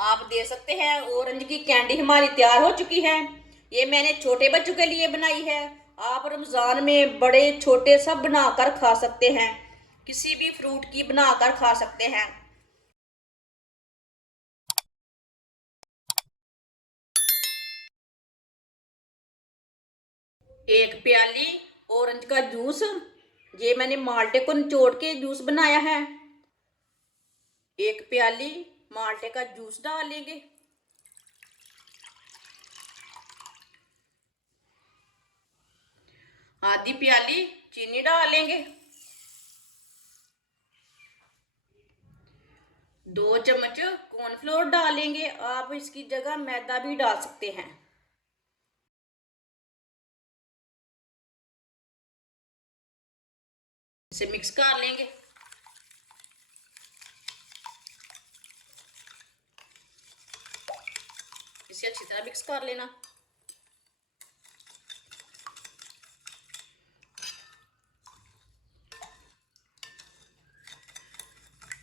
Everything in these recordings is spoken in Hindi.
आप दे सकते हैं ऑरेंज की कैंडी हमारी तैयार हो चुकी है। ये मैंने छोटे बच्चों के लिए बनाई है। आप रमज़ान में बड़े छोटे सब बनाकर खा सकते हैं। किसी भी फ्रूट की बनाकर खा सकते हैं। एक प्याली ऑरेंज का जूस, ये मैंने माल्टे को निचोड़ के जूस बनाया है। एक प्याली माल्टे का जूस डालेंगे। आधी प्याली चीनी डालेंगे। 2 चम्मच कॉर्नफ्लोर डालेंगे। आप इसकी जगह मैदा भी डाल सकते हैं। इसे मिक्स कर लेंगे। इसे अच्छी तरह मिक्स कर लेना।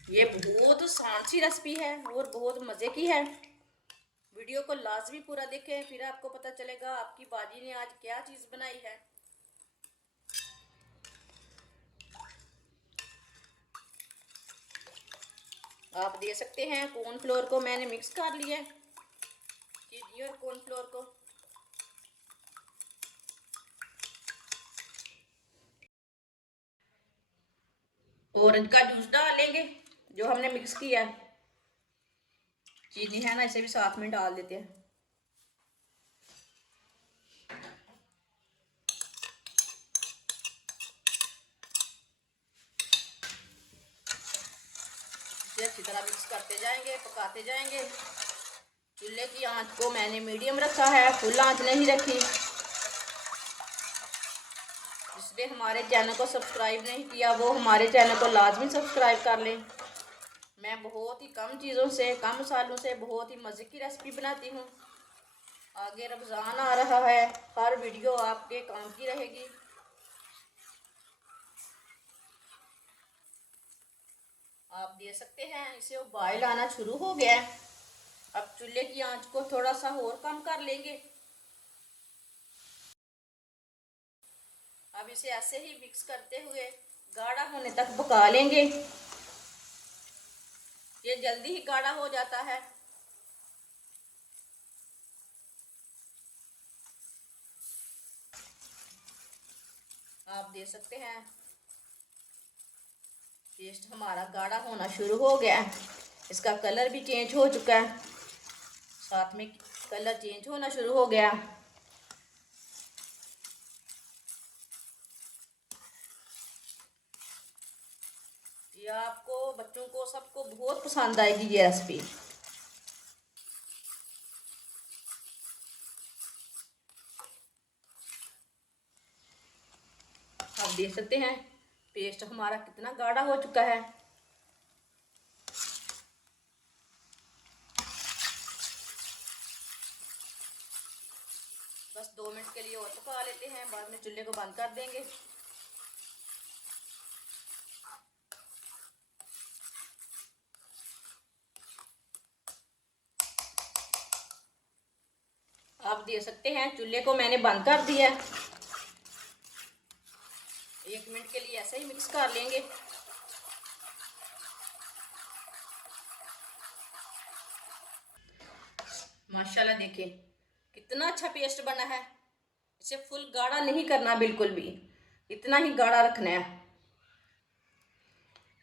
ये बहुत आसान सी रेसिपी है और बहुत मज़े की है। वीडियो को लाजमी पूरा देखें, फिर आपको पता चलेगा आपकी बाजी ने आज क्या चीज़ बनाई है। आप दे सकते हैं कॉर्नफ्लोर को मैंने मिक्स कर लिया है, चीनी और कॉर्नफ्लोर को। ऑरेंज का जूस डालेंगे जो हमने मिक्स किया है। चीनी है ना, इसे भी साथ में डाल देते हैं। इसे अच्छी तरह मिक्स करते जाएंगे, पकाते जाएंगे। चूल्हे की आंच को मैंने मीडियम रखा है, फुल आंच नहीं रखी। जिसने हमारे चैनल को सब्सक्राइब नहीं किया वो हमारे चैनल को लाजमी सब्सक्राइब कर लें। मैं बहुत ही कम चीज़ों से, कम मसालों से बहुत ही मज़े की रेसिपी बनाती हूँ। आगे रमज़ान आ रहा है, हर वीडियो आपके काम की रहेगी। आप दे सकते हैं। इसे उबाल आना शुरू हो गया है। अब चूल्हे की आंच को थोड़ा सा और कम कर लेंगे। अब इसे ऐसे ही मिक्स करते हुए गाढ़ा होने तक पका लेंगे। ये जल्दी ही गाढ़ा हो जाता है। आप दे सकते हैं। पेस्ट हमारा गाढ़ा होना शुरू हो गया है। इसका कलर भी चेंज हो चुका है, साथ में कलर चेंज होना शुरू हो गया। ये आपको, बच्चों को, सबको बहुत पसंद आएगी ये रेसिपी। आप देख सकते हैं पेस्ट हमारा कितना गाढ़ा हो चुका है। बस 2 मिनट के लिए और पका लेते हैं, बाद में चूल्हे को बंद कर देंगे। आप देख सकते हैं चूल्हे को मैंने बंद कर दिया। 1 मिनट के लिए ऐसे ही मिक्स कर लेंगे। माशाल्लाह देखिए कितना अच्छा पेस्ट बना है। इसे फुल गाढ़ा नहीं करना, बिल्कुल भी इतना ही गाढ़ा रखना है।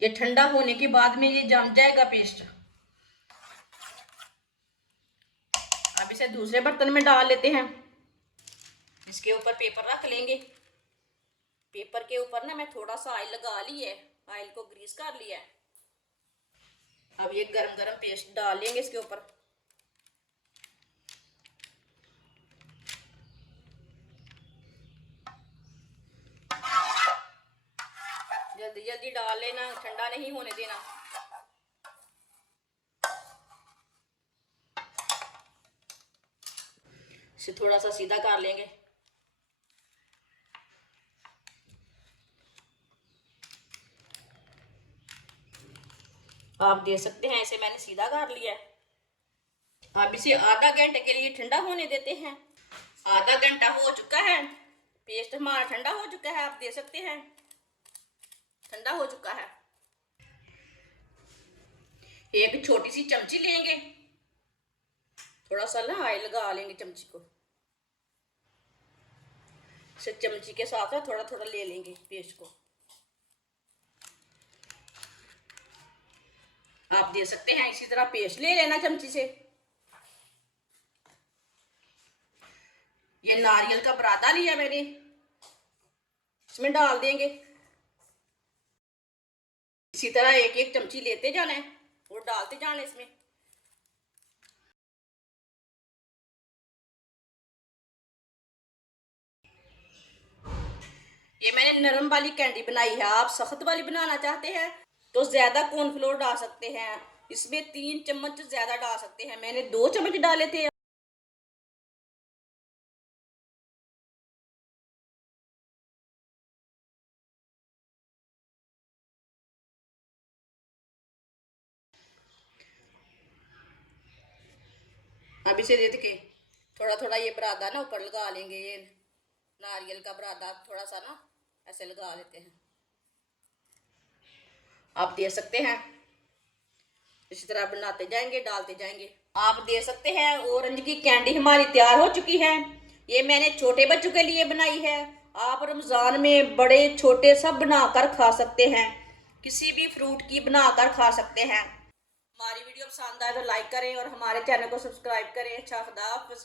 ये ठंडा होने के बाद में ये जम जाएगा पेस्ट। अब इसे दूसरे बर्तन में डाल लेते हैं। इसके ऊपर पेपर रख लेंगे। पेपर के ऊपर ना मैं थोड़ा सा ऑयल लगा ली है, ऑयल को ग्रीस कर लिया है। अब ये गरम गरम पेस्ट डाल लेंगे इसके ऊपर। जल्दी जल्दी डाल लेना, ठंडा नहीं होने देना। इसे थोड़ा सा सीधा कर लेंगे। आप देख सकते हैं इसे मैंने सीधा कर लिया है। अब इसे आधा घंटे के लिए ठंडा होने देते हैं। आधा घंटा हो चुका है, पेस्ट हमारा ठंडा हो चुका है, आप देख सकते हैं ठंडा हो चुका है। एक छोटी सी चमची लेंगे, थोड़ा सा ना ऑयल लगा लेंगे चमची को, इसे चमची के साथ थोड़ा थोड़ा ले लेंगे पेस्ट को। आप देख सकते हैं इसी तरह पेस्ट ले लेना चमची से। ये नारियल का पराठा लिया मैंने, इसमें डाल देंगे। इसी तरह एक एक चमची लेते जाना है और डालते जाना है इसमें। ये मैंने नरम वाली कैंडी बनाई है, आप सख्त वाली बनाना चाहते हैं तो ज्यादा कॉर्नफ्लोर डाल सकते हैं, इसमें 3 चम्मच ज्यादा डाल सकते हैं, मैंने 2 चम्मच डाले थे। अब इसे देख के थोड़ा थोड़ा ये बरादा ना ऊपर लगा लेंगे, ये नारियल का बरादा थोड़ा सा ना ऐसे लगा लेते हैं। आप देख सकते हैं इसी तरह बनाते जाएंगे, डालते जाएंगे। आप देख सकते हैं ऑरेंज की कैंडी हमारी तैयार हो चुकी है। ये मैंने छोटे बच्चों के लिए बनाई है, आप रमज़ान में बड़े छोटे सब बनाकर खा सकते हैं, किसी भी फ्रूट की बनाकर खा सकते हैं। हमारी वीडियो पसंद आए तो लाइक करें और हमारे चैनल को सब्सक्राइब करें। अच्छा, खुदा हाफिज़।